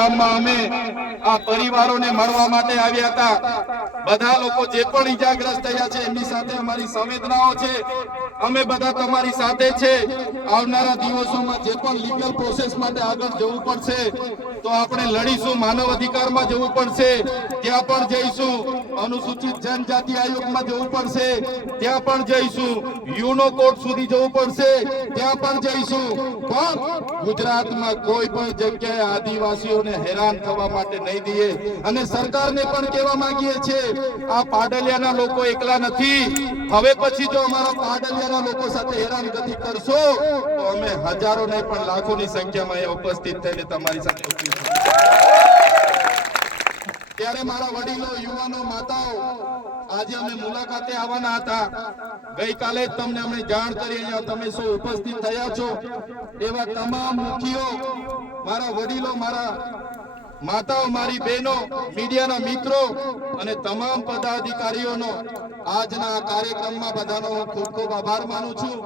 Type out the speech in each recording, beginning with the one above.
ગામમાં અમે આ પરિવારોને મળવા માટે આવ્યા હતા। બધા લોકો જે પણ ઈજાગ્રસ્ત થયા છે એમની સાથે અમારી સંવેદનાઓ છે। અમે બધા તમારી સાથે છે। આવનારા દિવસોમાં જે પણ લીગલ પ્રોસેસ માટે આગળ જવું પડશે તો આપણે લડીશું। માનવ અધિકારમાં જવું પડશે ત્યાં પણ જઈશું। અનુસૂચિત જનજાતિ આયોગમાં જવું પડશે ત્યાં પણ જઈશું। યુનો કોર્ટ સુધી જવું પડશે ત્યાં પણ જઈશું। પણ ગુજરાતમાં કોઈ પણ જગ્યાએ આદિવાસીઓને હેરાન થવા માટે નહીં દઈએ। અને સરકારને પણ કહેવા માંગીએ છીએ આ પાડલિયાના લોકો એકલા નથી। હવે પછી જો અમારા પાડલિયાના લોકો સાથે હેરાનગતિ કરશો તો અમે હજારો નહીં પણ લાખોની સંખ્યામાં અહીંયા ઉપસ્થિત થઈને તમારી સાથે ત્યારે મારા વડીલો, યુવાનો, માતાઓ, આજે અમે મુલાકાતે આવવાના હતા। ગઈકાલે જ તમને અમે જાણ કરી અહીંયા તમે સૌ ઉપસ્થિત થયા છો। એવા તમામ મુખીઓ, મારા વડીલો, મારા માતાઓ, મારી બહેનો, મીડિયાના મિત્રો અને તમામ પદાધિકારીઓનો આજના આ કાર્યક્રમમાં બધાનો હું ખૂબ ખૂબ આભાર માનું છું।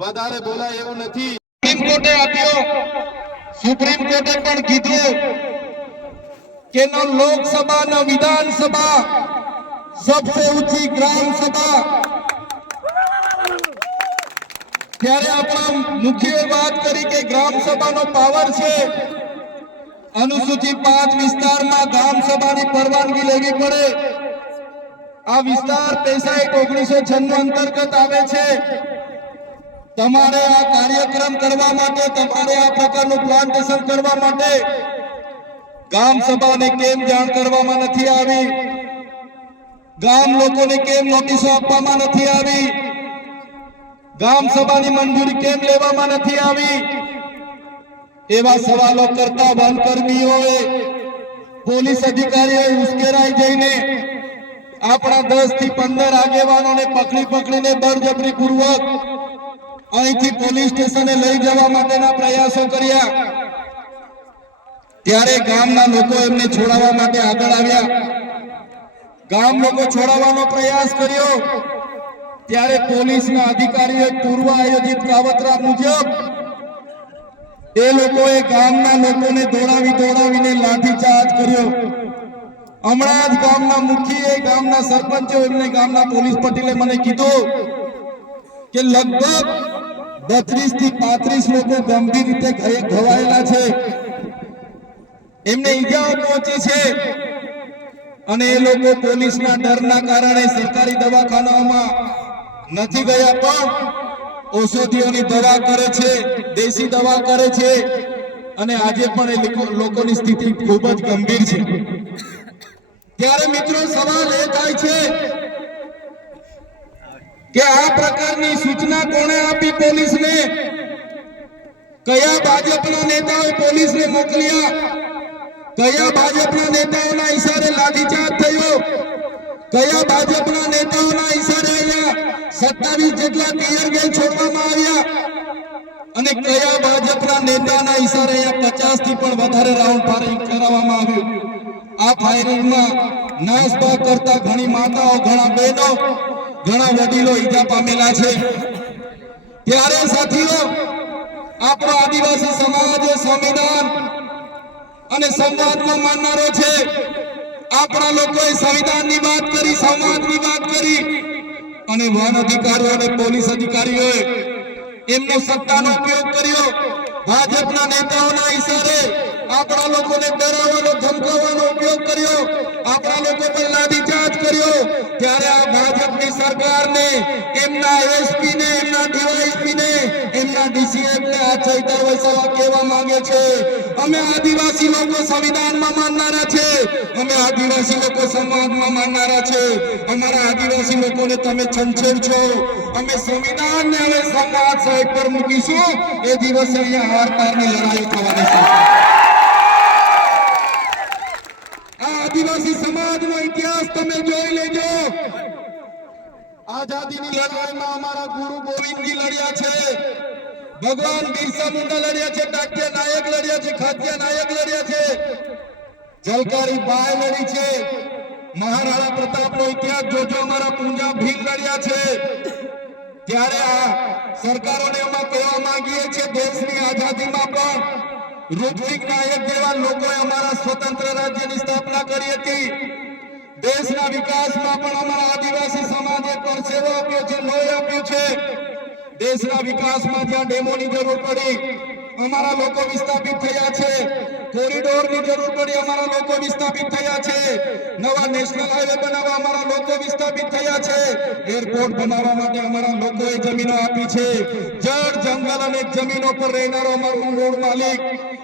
વધારે બોલાય એવું નથી। સુપ્રીમ કોર્ટે આપ્યો, સુપ્રીમ કોર્ટે પણ કીધું કે ન લોકસભા ન વિધાનસભા, सबसे ऊंची ग्राम सभा। ત્યારે આપણા મુખ્ય વાત કરી કે ગ્રામ સભાનો પાવર છે। અનુસૂચિત 5 વિસ્તારમાં ગ્રામ સભાની પરવાનગી લેવી પડે। આ વિસ્તાર 1996 અંતર્ગત આવે છે। તમારે આ કાર્યક્રમ કરવા માટે, તમારે આ પ્રકારનું પ્લાન્ટેશન કરવા માટે ગામ સભાને કેમ જાણ કરવામાં નથી આવી? ગામ લોકોને કેમ નોટિસો આપવામાં નથી આવી? ગામ સભાની મંજૂરી કેમ લેવામાં નથી આવી? એવા સવાલો કરતા વનકર્મીઓએ, પોલીસ અધિકારીઓએ ઉશ્કેરાઈ જઈને આપણા 10 થી 15 આગેવાનોને પકડીને બળજબરીપૂર્વક અહીંથી પોલીસ સ્ટેશને લઈ જવા માટેના પ્રયાસો કર્યા। ત્યારે ગામના લોકો એમને છોડાવવા માટે આગળ આવ્યા। ગામ લોકો છોડાવવાનો પ્રયાસ કર્યો ત્યારે પોલીસના અધિકારીઓએ પૂર્વ આયોજિત કાવતરા મુજબ એ લોકોએ ગામના લોકોને દોડાવીને લાઠીચાર્જ કર્યો। હમણાં જ ગામના મુખીએ, ગામના સરપંચો, એમને ગામના પોલીસ પટેલે મને કીધું કે લગભગ 32 થી 35 લોકો ગંભીર રીતે ઘવાયેલા છે, એમને ઈજાઓ પહોંચી છે અને એ લોકો પોલીસના ડરના કારણે સરકારી દવાખાનાઓમાં નથી ગયા પણ ઔષધિઓની દવા કરે છે, દેશી દવા કરે છે અને આજે પણ એ લોકોની સ્થિતિ ખૂબ જ ગંભીર છે। ત્યારે મિત્રો સવાલ એ થાય છે કે આ પ્રકારની સૂચના કોણે આપી પોલીસને? કયા ભાજપના નેતાઓએ પોલીસને મોકલ્યા? કયા ભાજપના નેતાઓના ઈશારે લાઠીચાર્જ થયો? કયા ભાજપના નેતાઓના ઈશારે અહીંયા 27 જેટલા ટીયર ગેસ છોડવામાં આવ્યા? અને કયા ભાજપના નેતાના ઈશારે અહીંયા 50 થી પણ વધારે રાઉન્ડ ફાયરિંગ કરાવવામાં આવ્યું? આ ફાયરિંગમાં નાસભાગ કરતા ઘણી માતાઓ, ઘણા બહેનો, ઘણા વડીલો ઈજા પામેલા છે। ત્યારે સાથીઓ, આપણો આદિવાસી સમાજ સંવિધાન અને સંવાદમાં માનનારો છે। આપણા લોકોએ સંવિધાનની વાત કરી, સમાજની વાત કરી અને વન અધિકારીઓ અને પોલીસ અધિકારીઓએ એમનો સત્તાનો ઉપયોગ કર્યો। ભાજપના નેતાઓના ઈશારે આપણા લોકોને ડરાવવાનો, ધમકાવવાનો ઉપયોગ કર્યો। આપણા લોકો પર લાઠીચાર્જ કર્યો। ત્યારે આ ભાજપની સરકારને, એમના એસપીને, એમના ડીવાયએસપીને, એમના ડીસીએફને આ ચૈતર વસાવા કહેવા માંગે છે અમે આદિવાસી લોકો સંવિધાનમાં માનનારા છે, અમે આદિવાસી લોકો સમાજમાં માનનારા છે, અમારા આદિવાસી લોકોને તમે છંછેડ છો। અમે સંવિધાનને હવે સમાજ સાઈડ પર મૂકીશું। એ દિવસે અહીંયા હાર પારની લડાઈ થવાની છે। આદિવાસી સમાજનો ઇતિહાસ તમે જોઈ લેજો। આઝાદીની લડાઈમાં અમારા ગુરુ ગોવિંદજી લડ્યા છે, ભગવાન બિરસા મુંડા લડ્યા છે, ટાટિયા નાયક લડ્યા છે, ખાતિયા નાયક લડ્યા છે, જલકારી બાઈ લડી છે, મહારાણા પ્રતાપનો ઇતિહાસ જોજો, અમારા પૂંજા ભીલ લડ્યા છે। ત્યારે આ સરકારોને અમે કહેવા માંગીએ છીએ દેશની આઝાદીમાં પણ રૂપસિંહ નાયક જેવા લોકોએ અમારા સ્વતંત્ર રાજ્યની સ્થાપના કરી હતી। દેશના વિકાસમાં પણ અમારા આદિવાસી સમાજે પરસેવો આપ્યો છે, લોહી આપ્યું છે। દેશના વિકાસમાં જ્યાં ડેમોની જરૂર પડી અમારા લોકો વિસ્થાપિત થયા છે, કોરિડોરની જરૂર પડી અમારા લોકો વિસ્થાપિત થયા છે, નવા નેશનલ હાઈવે બનાવવા અમારા લોકો વિસ્થાપિત થયા છે, એરપોર્ટ બનાવવા માટે અમારા લોકોએ જમીનો આપી છે। જળ જંગલ અને જમીનો પર રહેનારો અમારો મૂળ માલિક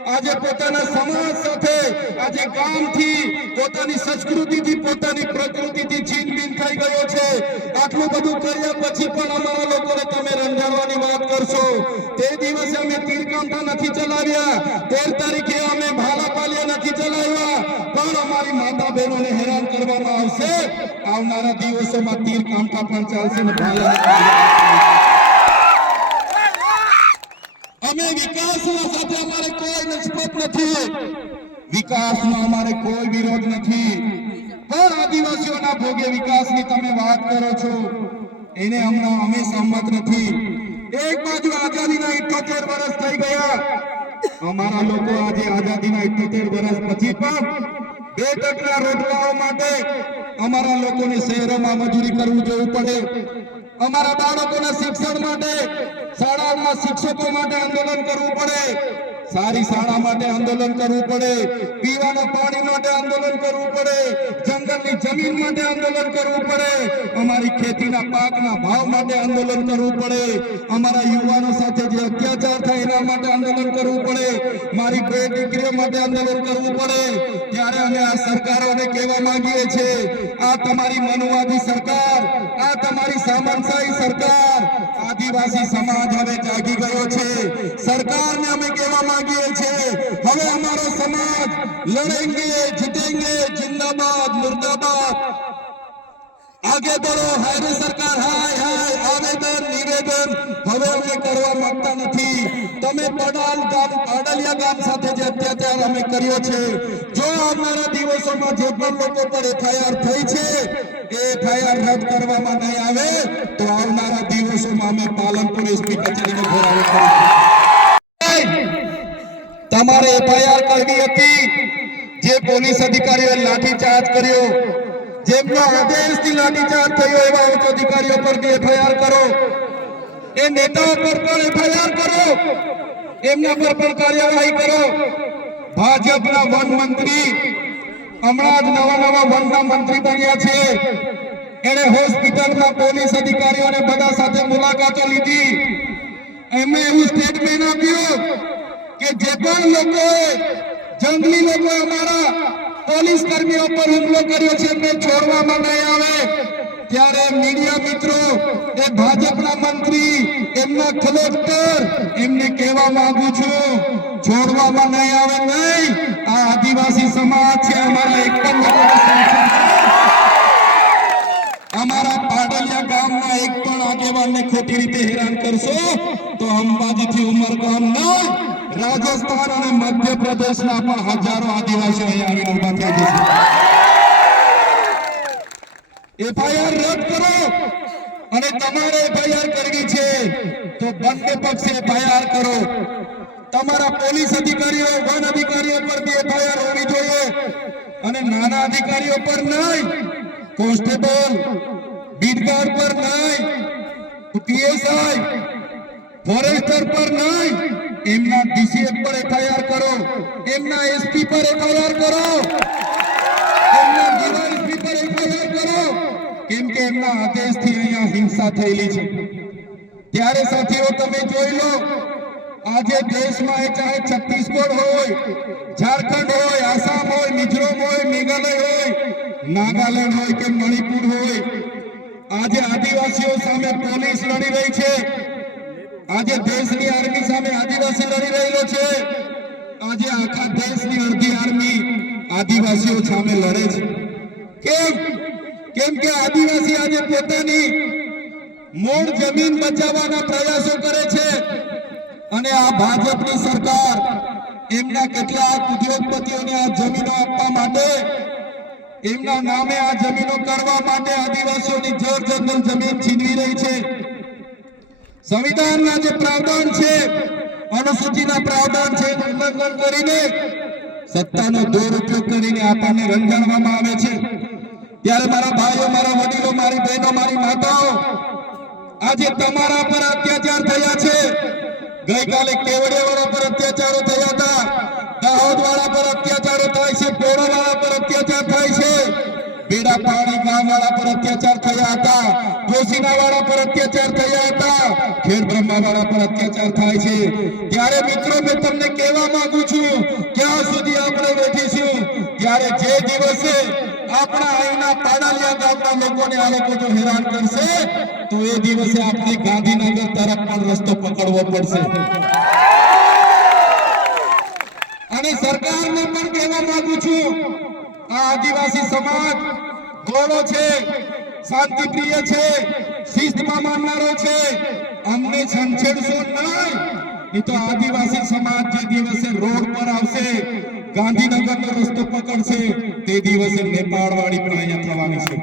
આજે પોતાના સમાજ સાથે, આજે ગામથી, પોતાની સંસ્કૃતિથી, પોતાની પ્રકૃતિથી છીનબીન થઈ ગયો છે। આટલું બધું કર્યા પછી પણ અમારા લોકોને તમે રંજાડવાની વાત કરશો। તે દિવસે અમે તીરકાંઠા નથી ચલાવ્યા, 13 તારીખે અમે ભાલાપાલિયા નથી ચલાવ્યા, પણ અમારી માતા બહેનોને હેરાન કરવામાં આવશે। આવનારા દિવસોમાં તીરકાંઠા પણ ચાલશે ને ભાલા। અમે વિકાસના સાથે અમારે કોઈ નિસ્બત નથી, વિકાસનો અમારે કોઈ વિરોધ નથી, પણ આદિવાસીઓના ભોગે વિકાસની તમે વાત કરો છો એને અમે સંમત નથી। એક બાજુ આઝાદીના 78 વર્ષ થઈ ગયા, અમારા લોકો આજે આઝાદીના 78 વર્ષ પછી પણ 2 ટકના રોટલાઓ માટે અમારા લોકોને શહેરોમાં મજૂરી કરવું જવું પડે, અમારા બાળકોના શિક્ષણ માટે શાળાઓમાં શિક્ષકો માટે આંદોલન કરવું પડે, સારી શાળા માટે આંદોલન કરવું પડે, પીવાના પાણી માટે આંદોલન કરવું પડે, જંગલની જમીન માટે આંદોલન કરવું પડે, અમારી ખેતીના પાકના ભાવ માટે આંદોલન કરવું પડે, અમારા યુવાનો સાથે જે અત્યાચાર થાય એના માટે આંદોલન કરવું પડે, મારી બે દીકરીઓ માટે આંદોલન કરવું પડે। ત્યારે અમે આ સરકારોને કહેવા માંગીએ છીએ, આ તમારી મનુવાદી સરકાર, આ તમારી સામંતશાહી સરકાર, આદિવાસી સમાજ હવે જાગી ગયો છે। સરકારને અમે કહેવા માંગીએ છીએ, હવે અમારો સમાજ લડેંગે જીतेंगे, जिंदाबाद मुर्दाबाद, आगे बढ़ो। हाय सरकार, हाय हाय, आवेदन निवेदन હવે અમે કરવા માંગતા નથી। તમે પાડલિયા ગામ સાથે જે અત્યાચાર અમે કર્યો છે, જો આવનારા દિવસોમાં જે પણ લોકો પર એફઆઈઆર થઈ છે એ એફઆઈઆર રદ કરવામાં નહીં આવે તો આવનારા દિવસોમાં અમે પાલનપુર એસપી કચેરીનો ઘેરાવો કરીશું। તમારે એફઆઈઆર કરવી હતી, જે પોલીસ અધિકારીઓએ લાઠીચાર્જ કર્યો, જેમનો આદેશથી લાઠીચાર્જ થયો એવા ઉચ્ચ અધિકારીઓ પર એફઆઈઆર કરો, એ નેતાઓ પર પણ એફઆઈઆર કરો, એમના પર પણ કાર્યવાહી કરો। ભાજપના વન મંત્રી હમણાં જ નવા વનના મંત્રી બન્યા છે, એને હોસ્પિટલમાં પોલીસ અધિકારીઓને બધા સાથે મુલાકાતો લીધી, એમને એવું સ્ટેટમેન્ટ આપ્યું કે જે પણ લોકોએ જંગલી લોકો અમારા પોલીસ કર્મીઓ પર હુમલો કર્યો છે એમને છોડવામાં નહીં આવે। ત્યારે મીડિયા મિત્રો, એ ભાજપના મંત્રી, એમના કલેક્ટર, એમને કહેવા માંગુ છું, છોડવામાં નહીં આવે નહીં। આ આદિવાસી સમાજ છે, અમારા એક પણ અમારા પાડલિયા ગામના એક પણ આગેવાનને ખોટી રીતે હેરાન કરશો તો અંબાજીથી ઉમરગામ નહીં, રાજસ્થાન અને મધ્યપ્રદેશના પણ હજારો આદિવાસીઓ અહીંયા આવીને ઉભા થઈ જશે। એફઆઈઆર રદ કરો, અને તમારે એફઆઈઆર કરવી છે તો બંને પક્ષે એફઆઈઆર કરો। તમારા પોલીસ અધિકારીઓ, વન અધિકારીઓ પર બી એફઆઈઆર હોવી જોઈએ, અને નાના અધિકારીઓ પર નહીં, કોન્સ્ટેબલ, બીટગાર્ડ પર નહીં, પીએસઆઈ, ફોરેસ્ટર પર નહીં, એમના ડીસીએફ પર એફઆઈઆર કરો, એમના એસપી પર એફઆઈઆર કરો, એમના ડીવાયએસપી પર એફઆઈઆર કરો, કેમ કે એમના આદેશથી અહીંયા હિંસા થયેલી છે। ત્યારે સાથીઓ તમે જોઈ લો, આજે દેશમાં ચાહે છત્તીસગઢ હોય, ઝારખંડ હોય, આસામ હોય, મિઝોરમ હોય, મેઘાલય હોય, નાગાલેન્ડ હોય કે મણિપુર હોય, આજે આદિવાસીઓ સામે પોલીસ લડી રહી છે, આજે દેશની આર્મી સામે આદિવાસી લડી રહેલો છે, આજે આખા દેશની અડધી આર્મી આદિવાસીઓ સામે લડે છે। કેમ કે આદિવાસી આજે પોતાની મૂળ જમીન બચાવવાના પ્રયાસો કરે છે, અને આ ભાજપની સરકાર એમના કેટલાક ઉદ્યોગપતિઓને આ જમીનો આપવા માટે, એમના નામે આ જમીનો કરવા માટે આદિવાસીઓની જળ જંગલ જમીન છીનવી રહી છે। સંવિધાનના જે પ્રાવધાન છે, અનુસૂચિના પ્રાવધાન છે, ઉલ્લંઘન કરીને સત્તાનો દુરુપયોગ કરીને આપણને રંજાડવામાં આવે છે ત્યારે મારા ભાઈઓ, મારા વડીલો, મારી બહેનો, મારી માતાઓ, આજે તમારા પર અત્યાચાર થયા છે. ગઈકાલે કેવડિયાવાળા પર અત્યાચારો થયા હતા, દાહોદવાળા પર અત્યાચારો થાય છે, પોરાવાળા પર અત્યાચાર થાય છે, બેડા પાણી ગામવાળા પર અત્યાચાર થયા હતા, જોશીનાવાળા પર અત્યાચાર થયા હતા, ખેડ બ્રહ્માવાળા પર અત્યાચાર થાય છે. ત્યારે મિત્રો મેં તમને કહેવા માંગુ છું, ક્યાં સુધી આપણે બેઠીશું? ત્યારે જે દિવસે આપણા અહીંના પાડાલિયા ગામના લોકોને આ લોકો જો હેરાન કરશે તો એ દિવસે આપણે ગાંધીનગર તરફ પણ રસ્તો પકડવો પડશે. અને સરકારને પણ કહેવા માંગુ છું, આ આદિવાસી સમાજ ગોળો છે, શાંતિપ્રિય છે, શિસ્તમાં માનનારો છે, અમને છંછેડશો નહીં તો આદિવાસી સમાજ જે દિવસે રોડ પર આવશે, ગાંધીનગરનો રસ્તો પકડશે, તે દિવસે નેપાળવાળી પણ અહીંયા થવાની છે.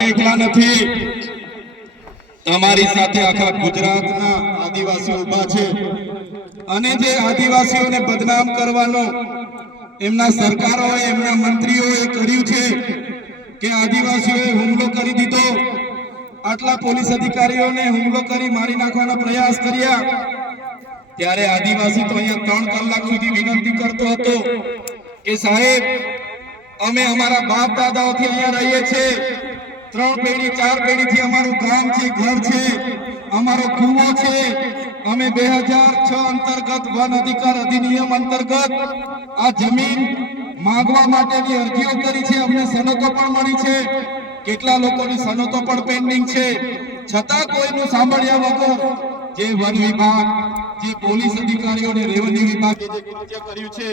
એકલા નથી, તમારી સાથે આખા ગુજરાતના આદિવાસીઓ ઉભા છે. અને જે આદિવાસીઓને બદનામ કરવાનો એમના સરકારોએ, એમના મંત્રીઓએ કર્યું છે કે આદિવાસીઓએ હુમલો કરી દીધો, આટલા પોલીસ અધિકારીઓને હુમલો કરી મારી નાખવાનો પ્રયાસ કર્યા, ત્યારે આદિવાસી તો અહીંયા 3 કલાક સુધી વિનંતી કરતો હતો કે સાહેબ, અમે અમારા બાપ દાદાઓથી અહીંયા રહીએ છીએ, 3 પેઢી 4 પેઢીથી અમારું ગામ છે, ઘર છે, અમારો કૂવો છે, અમે 2006 અંતર્ગત વન અધિકાર અધિનિયમ અંતર્ગત આ જમીન માંગવા માટેની અરજીઓ કરી છે, અમને સનતો પણ મળી છે, કેટલા લોકોની સનતો પણ પેન્ડિંગ છે, છતાં કોઈનું સાંભળ્યા વગર જે વન વિભાગ, જે પોલીસ અધિકારીઓ અને રેવન્યુ વિભાગે જે કૃત્ય કર્યું છે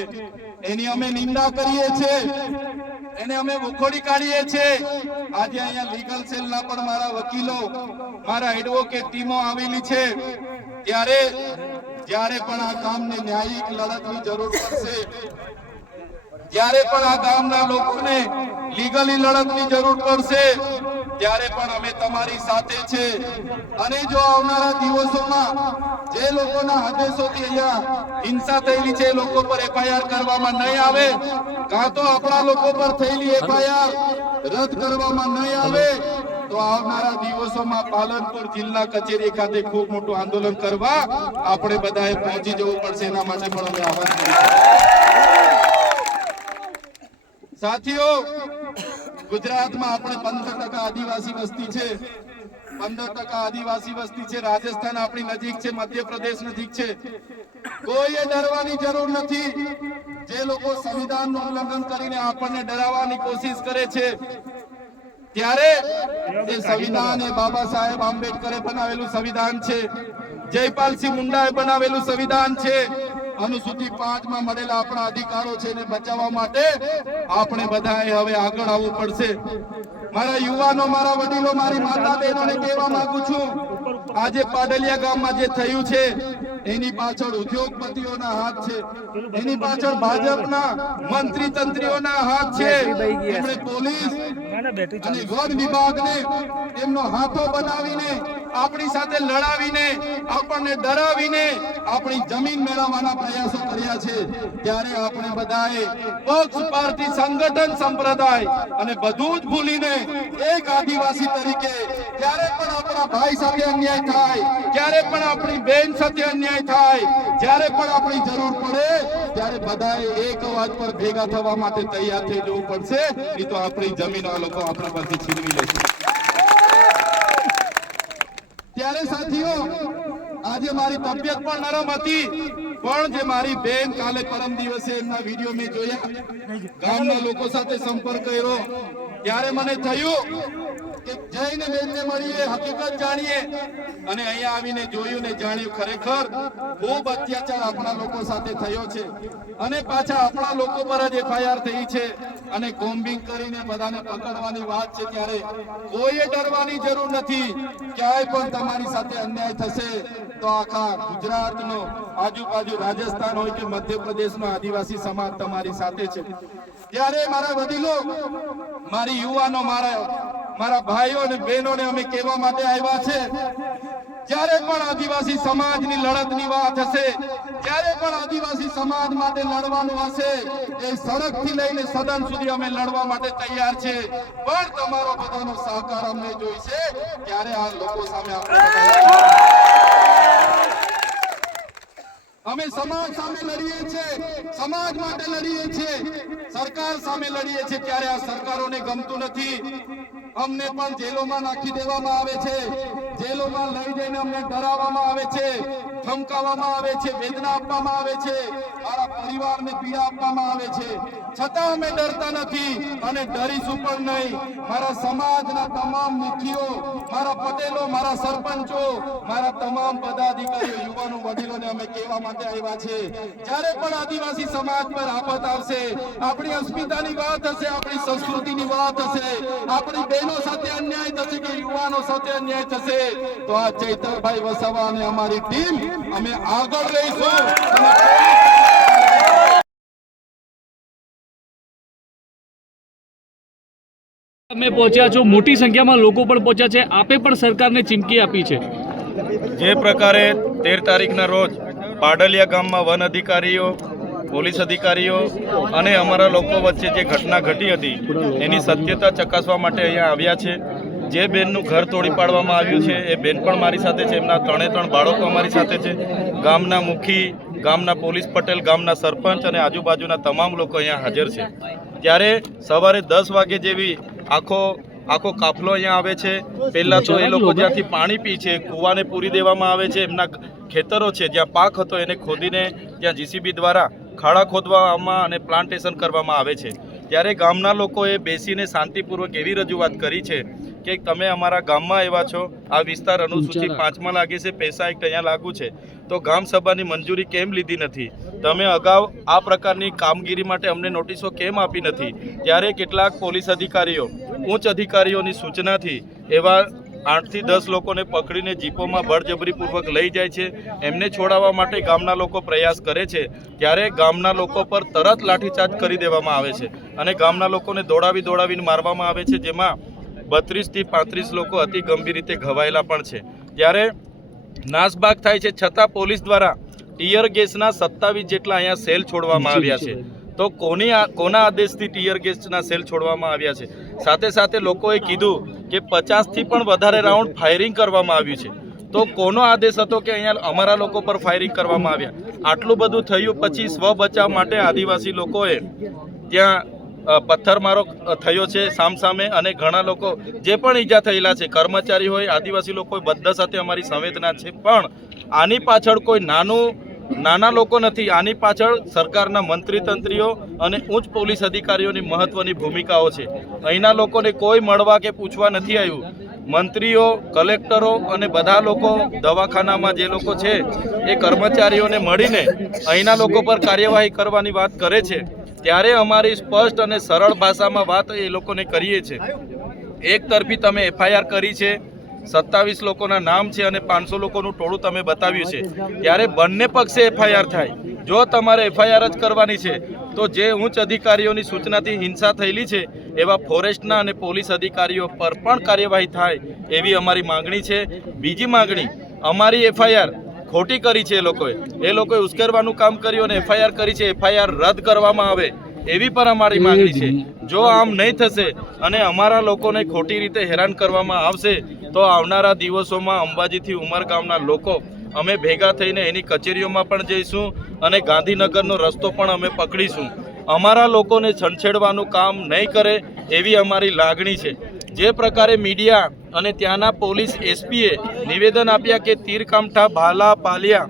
એની અમે નિંદા કરીએ છીએ, એને અમે વખોડી કાઢીએ છીએ. આજે અહીંયા લીગલ સેલના પણ મારા વકીલો, મારા એડવોકેટ ટીમો આવેલી છે. ત્યારે જ્યારે પણ આ ગામને ન્યાયિક લડતની જરૂર પડશે, જ્યારે પણ આ ગામના લોકોને લીગલી લડતની જરૂર પડશે, ત્યારે પણ અમે તમારી સાથે છે. અને જો આવનારા દિવસોમાં જે લોકોના આદેશોથી અહીંયા હિંસા થયેલી છે એ લોકો પર એફઆઈઆર કરવામાં નહીં આવે, કાં તો આપણા લોકો પર થયેલી એફઆઈઆર રદ કરવામાં નહીં આવે, તો આવનારા દિવસોમાં પાલનપુર જિલ્લા કચેરી ખાતે ખૂબ મોટું આંદોલન કરવા આપણે બધાએ પહોંચી જવું પડશે. એના માટે પણ અમે આહવાન કરીશું. સાથીઓ, ગુજરાતમાં આપણે 15% આદિવાસી વસ્તી છે, 15% આદિવાસી વસ્તી છે. રાજસ્થાન આપણી નજીક છે, મધ્યપ્રદેશ નજીક છે. કોઈએ ડરવાની જરૂર નથી. જે લોકો સંવિધાનનું ઉલ્લંઘન કરીને આપણને ડરાવવાની કોશિશ કરે છે, ત્યારે એ સંવિધાન એ બાબા સાહેબ આંબેડકરે બનાવેલું સંવિધાન છે, જયપાલસિંહ મુંડાએ બનાવેલું સંવિધાન છે. અનુસૂચિ 5 માં મળેલા આપણા અધિકારો છે એને બચાવવા માટે આપણે બધાએ હવે આગળ આવવું પડશે. મારા યુવાનો, મારા વડીલો, મારી માતા બહેનોને કહેવા માંગુ છું, આજે પાડલિયા ગામમાં જે થયું છે એની પાછળ ઉદ્યોગપતિઓના હાથ છે, એની પાછળ ભાજપના મંત્રી તંત્રીઓના હાથ છે. એમણે પોલીસ અને વન વિભાગને એમનો હાથો બનાવીને આપણી સાથે લડાવીને, આપણને ડરાવીને આપણી જમીન મેળવવાના પ્રયાસો કર્યા છે. ત્યારે આપણે બધાએ પક્ષ, પાર્ટી, સંગઠન, સંપ્રદાય અને બધું જ ભૂલીને એક આદિવાસી તરીકે જ્યારે પણ આપણા ભાઈ સાથે અન્યાય થાય, જ્યારે પણ આપણી બેન સાથે અન્યાય થાય, જ્યારે પણ આપણી જરૂર પડે ત્યારે બધાએ એક અવાજ પર ભેગા થવા માટે તૈયાર થઈ જવું પડશે, નહીં તો આપણી જમીન આ લોકો આપણા પરથી છીનવી લેશે. ત્યારે સાથીઓ, આજે મારી તબિયત પણ નરમ હતી, પણ જે મારી બેન કાલે પરમ દિવસે એમના વિડીયો મેં જોયા, ગામના લોકો સાથે સંપર્ક કર્યો, ત્યારે મને થયું કે જઈને બેનને મળીએ, હકીકત જાણીએ. અને અહીંયા આવીને જોયું ને જાણ્યું, ખરેખર ખૂબ અત્યાચાર આપણા લોકો સાથે થયો છે. અને પાછા આપણા લોકો પર જ એફઆઈઆર થઈ છે અને કોમ્બિંગ કરીને બધાને પકડવાની વાત છે. ત્યારે કોઈએ ડરવાની જરૂર નથી. ક્યાંય પણ તમારી સાથે અન્યાય થશે તો આખા ગુજરાતનો, આજુબાજુ રાજસ્થાન હોય કે મધ્યપ્રદેશનો આદિવાસી સમાજ તમારી સાથે છે. ત્યારે મારા વડીલો, મારી યુવાનો, મારા ભાઈઓ અને બહેનોને અમે કહેવા માટે આવ્યા છે જ્યારે પણ આદિવાસી સમાજની લડતની વાત હશે, જ્યારે પણ આદિવાસી સમાજ માટે લડવાનું હશે, એ સડકથી લઈને સદન સુધી અમે લડવા માટે તૈયાર છે, પણ તમારો બધાનો સહકાર અમને જોઈશે, ત્યારે આ લોકો સામે અમે સમાજ સામે લડીએ છીએ, સમાજ માટે લડીએ છીએ, સરકાર સામે લડીએ છીએ, ત્યારે આ સરકારોને ગમતું નથી. અમને પણ જેલોમાં નાખી દેવામાં આવે છે, જેલોમાં લઈ જઈને અમને ડરાવવામાં આવે છે, ધમકાવવામાં આવે છે, વેદના આપવામાં આવે છે, મારા પરિવારને પીડા આપવામાં આવે છે, છતાં અમે ડરતા નથી અને ડરીશું પણ નહીં. મારા સમાજના તમામ મુખીઓ, મારા પટેલો, મારા સરપંચો, મારા તમામ પદાધિકારીઓ, યુવાનો, વડીલોને અમે કહેવા માટે આવ્યા છે, જ્યારે પણ આદિવાસી સમાજ પર આફત આવશે, આપણી અસ્મિતાની વાત હશે, આપણી સંસ્કૃતિની વાત હશે, આપણી બહેનો સાથે અન્યાય થશે કે યુવાનો સાથે અન્યાય થશે, તો આ ચૈતરભાઈ વસાવા અને અમારી ટીમ અમે આગળ રહીશું. તમે પહોંચ્યા છો, મોટી સંખ્યામાં લોકો પણ પહોંચ્યા છે, આપે પણ સરકારને ચીમકી આપી છે. જે પ્રકારે 13 તારીખના રોજ પાડલિયા ગામમાં વન અધિકારીઓ, પોલીસ અધિકારીઓ અને અમારા લોકો વચ્ચે જે ઘટના ઘટી હતી એની સત્યતા ચકાસવા માટે અહીંયા આવ્યા છે. જે બેનનું ઘર તોડી પાડવામાં આવ્યું છે એ બેન પણ મારી સાથે છે, એમના 3 બાળકો અમારી સાથે છે, ગામના મુખી, ગામના પોલીસ પટેલ, ગામના સરપંચ અને આજુબાજુના તમામ લોકો અહીંયા હાજર છે. ત્યારે સવારે 10 વાગે જેવી આખો કાફલો અહીંયા આવે છે. પહેલાં તો એ લોકો જ્યાંથી પાણી પી છે કૂવાને પૂરી દેવામાં આવે છે, એમના ખેતરો છે જ્યાં પાક હતો એને ખોદીને ત્યાં જીસીબી દ્વારા ખાડા ખોદવામાં અને પ્લાન્ટેશન કરવામાં આવે છે. ત્યારે ગામના લોકોએ બેસીને શાંતિપૂર્વક એવી રજૂઆત કરી છે કે તમે અમારા ગામમાં આવ્યા છો, આ વિસ્તાર અનુસૂચિ 5માં લાગે છે, પૈસા એક્ટ અહીંયા લાગુ છે, તો ગામ સભાની મંજૂરી કેમ લીધી નથી? તમે અગાઉ આ પ્રકારની કામગીરી માટે અમને નોટિસો કેમ આપી નથી? ત્યારે કેટલાક પોલીસ અધિકારીઓ, ઉચ્ચ અધિકારીઓની સૂચનાથી એવા 8 થી 10 લોકોને પકડીને જીપોમાં બળજબરીપૂર્વક લઈ જાય છે. એમને છોડાવવા માટે ગામના લોકો પ્રયાસ કરે છે, ત્યારે ગામના લોકો પર તરત લાઠીચાર્જ કરી દેવામાં આવે છે અને ગામના લોકોને દોડાવીને મારવામાં આવે છે, જેમાં 32 થી 35 લોકો અતિ ગંભીર રીતે ઘવાયેલા પણ છે. ત્યારે નાસભાગ થાય છે, છતાં પોલીસ દ્વારા ટીયર ગેસના 27 જેટલા અહીંયા સેલ છોડવામાં આવ્યા છે. તો કોના આદેશથી ટીયર ગેસના સેલ છોડવામાં આવ્યા છે? સાથે સાથે લોકોએ કીધું કે 50થી પણ વધારે રાઉન્ડ ફાયરિંગ કરવામાં આવ્યું છે. તો કોનો આદેશ હતો કે અહીંયા અમારા લોકો પર ફાયરિંગ કરવામાં આવ્યા? આટલું બધું થયું પછી સ્વ બચાવ માટે આદિવાસી લોકોએ ત્યાં પથ્થરમારો થયો છે સામસામે, અને ઘણા લોકો જે પણ ઈજા થયેલા છે, કર્મચારી હોય, આદિવાસી લોકો, બધા સાથે અમારી સંવેદના છે. પણ આની પાછળ કોઈ નાના લોકો નથી, આની પાછળ સરકારના મંત્રી તંત્રીઓ અને ઉચ્ચ પોલીસ અધિકારીઓની મહત્વની ભૂમિકાઓ છે. અહીંના લોકોને કોઈ મળવા કે પૂછવા નથી આવ્યું. મંત્રીઓ, કલેક્ટરો અને બધા લોકો, દવાખાનામાં જે લોકો છે એ કર્મચારીઓને મળીને અહીંના લોકો પર કાર્યવાહી કરવાની વાત કરે છે. ત્યારે અમારી સ્પષ્ટ અને સરળ ભાષામાં વાત એ લોકોને કરીએ છીએ. એક તરફી તમે એફઆઈઆર કરી છે, 27 લોકોના નામ છે અને 500 લોકોનું ટોળું તમે બતાવ્યું છે. ત્યારે બંને પક્ષે એફઆઈઆર થાય. જો તમારે એફઆઈઆર જ કરવાની છે તો જે ઉચ્ચ અધિકારીઓની સૂચનાથી હિંસા થયેલી છે એવા ફોરેસ્ટના અને પોલીસ અધિકારીઓ પર પણ કાર્યવાહી થાય એવી અમારી માંગણી છે. બીજી માંગણી, અમારી એફઆઈઆર ખોટી કરી છે એ લોકોએ ઉશ્કેરવાનું કામ કર્યું અને એફઆઈઆર કરી છે, એફઆઈઆર રદ કરવામાં આવે એવી પણ અમારી માંગણી છે. જો આમ નહીં થશે અને અમારા લોકોને ખોટી રીતે હેરાન કરવામાં આવશે તો આવનારા દિવસોમાં અંબાજીથી ઉમરગામના લોકો અમે ભેગા થઈને એની કચેરીઓમાં પણ જઈશું અને ગાંધીનગરનો રસ્તો પણ અમે પકડીશું. અમારા લોકોને છંછેડવાનું કામ નહીં કરે એવી અમારી લાગણી છે. જે પ્રકારે મીડિયા અને ત્યાંના પોલીસ એસપીએ નિવેદન આપ્યા કે તીરકામઠા, ભાલા, પાલિયા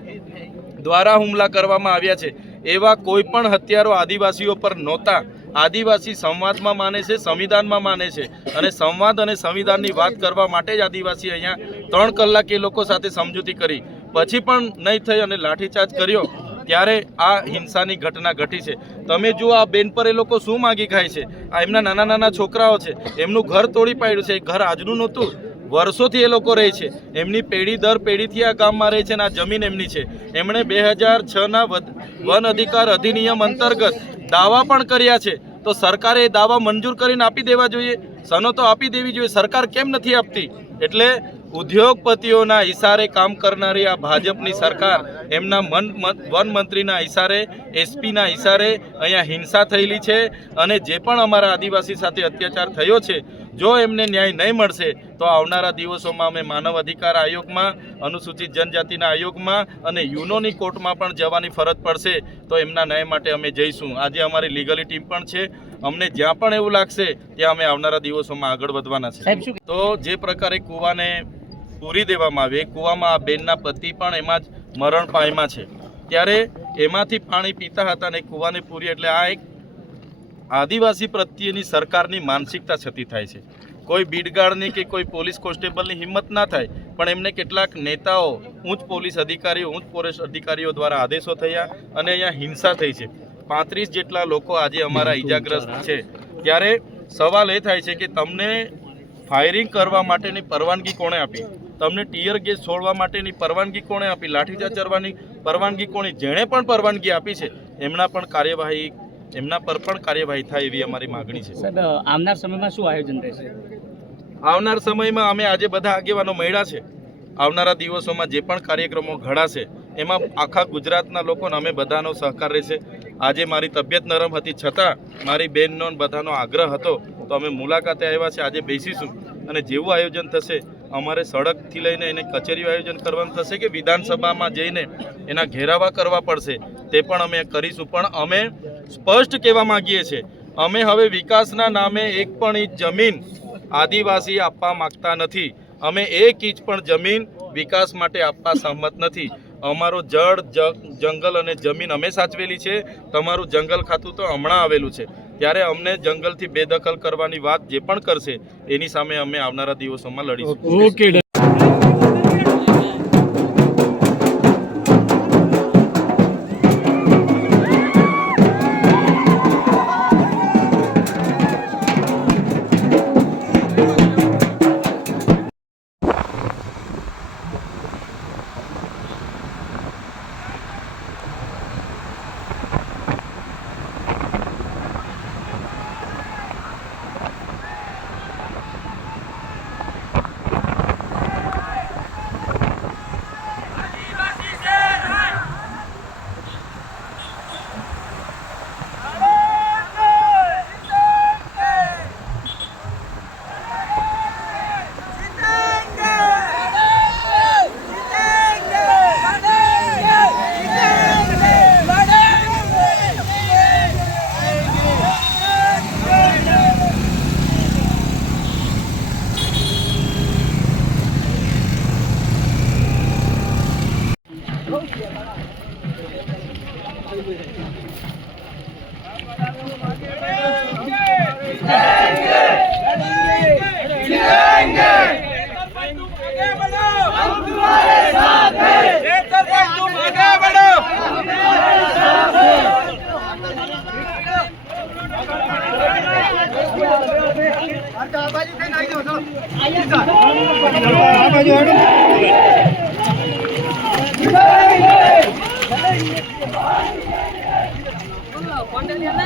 દ્વારા હુમલા કરવામાં આવ્યા છે, એવા કોઈ પણ હત્યારો આદિવાસીઓ પર નહોતા. આદિવાસી સંવાદમાં માને છે, સંવિધાનમાં માને છે, અને સંવાદ અને સંવિધાનની વાત કરવા માટે જ આદિવાસી અહીંયા 3 કલાક એ લોકો સાથે સમજૂતી કરી, પછી પણ નહીં થઈ અને લાઠીચાર્જ કર્યો. ત્યારે આ હિંસાની ઘટના ઘટી છે. તમે જુઓ આ બેન પર એ લોકો શું માગી ખાય છે. આ એમના નાના છોકરાઓ છે, એમનું ઘર તોડી પાડ્યું છે. ઘર આજનું નહોતું, વર્ષોથી એ લોકો રહે છે. એમની પેઢી દર પેઢીથી આ ગામમાં રહે છે અને આ જમીન એમની છે. એમણે 2006ના વન અધિકાર અધિનિયમ અંતર્ગત દાવા પણ કર્યા છે. તો સરકારે એ દાવા મંજૂર કરીને આપી દેવા જોઈએ, સનતો આપી દેવી જોઈએ. સરકાર કેમ નથી આપતી? એટલે ઉદ્યોગપતિઓના ઇશારે કામ કરનારી આ ભાજપની સરકાર એમના વન મંત્રીના ઇશારે એસપીના ઇશારે અહીંયા હિંસા થયેલી છે અને જે પણ અમારા આદિવાસી સાથે અત્યાચાર થયો છે જો એમને ન્યાય નહીં મળશે તો આવનારા દિવસોમાં અમે માનવ અધિકાર આયોગમાં અનુસૂચિત જનજાતિના આયોગમાં અને યુનોની કોર્ટમાં પણ જવાની ફરજ પડશે તો એમના ન્યાય માટે અમે જઈશું. આજે અમારી લીગલી ટીમ પણ છે. અમને જ્યાં પણ એવું લાગશે ત્યાં અમે આવનારા દિવસોમાં આગળ વધવાના છે. તો જે પ્રકારે કૂવાને પૂરી દેવામાં આવે, કૂવામાં આ બેનના પતિ પણ એમાં જ મરણ પામ્યા છે, ત્યારે એમાંથી પાણી પીતા હતા અને કૂવાને પૂરી, એટલે આ એક આદિવાસી પ્રત્યેની સરકારની માનસિકતા છતી થાય છે. કોઈ બીડગાર્ડની કે કોઈ પોલીસ કોન્સ્ટેબલની હિંમત ના થાય, પણ એમને કેટલાક નેતાઓ, ઉચ્ચ પોલીસ અધિકારીઓ, ઉચ્ચ પોલીસ અધિકારીઓ દ્વારા આદેશો થયા અને અહીંયા હિંસા થઈ છે. 35 જેટલા લોકો આજે અમારા ઈજાગ્રસ્ત છે. ત્યારે સવાલ એ થાય છે કે તમને ફાયરિંગ કરવા માટેની પરવાનગી કોણે આપી? તમને ટીયર ગેસ છોડવા માટેની પરવાનગી કોણે આપી? લાઠીચાર્જ કરવાની પરવાનગી કોણે? જેણે પણ પરવાનગી આપી છે એમના પર પણ કાર્યવાહી થાય એવી અમારી માગણી છે. સાહેબ, આવનાર સમયમાં શું આયોજન રહેશે? આવનાર સમયમાં અમે આજે બધા આગેવાનો મળ્યા છે. આવનારા દિવસોમાં જે પણ કાર્યક્રમો ઘડાશે એમાં આખા ગુજરાતના લોકોને અમે બધાનો સહકાર રહેશે. આજે મારી તબિયત નરમ હતી છતાં મારી બહેનનો બધાનો આગ્રહ હતો તો અમે મુલાકાતે આવ્યા છે. આજે બેસીશું અને જેવું આયોજન થશે, અમારે સડકથી લઈને એને કચેરીઓ આયોજન કરવાનું થશે કે વિધાનસભામાં જઈને એના ઘેરાવા કરવા પડશે તે પણ અમે કરીશું. પણ અમે સ્પષ્ટ કહેવા માગીએ છીએ, અમે હવે વિકાસના નામે એક પણ ઇંચ જમીન આદિવાસી આપવા માગતા નથી. અમે એક ઇંચ પણ જમીન વિકાસ માટે આપવા સહમત નથી. અમારો જળ, જંગલ અને જમીન અમે સાચવેલી છે. તમારું જંગલ ખાતું તો હમણાં આવેલું છે. ત્યારે અમને જંગલથી બેદખલ કરવાની વાત જે પણ કરશે એની સામે અમે આવનારા દિવસોમાં લડીશું. ઓકે. કોન્ટેક્ટ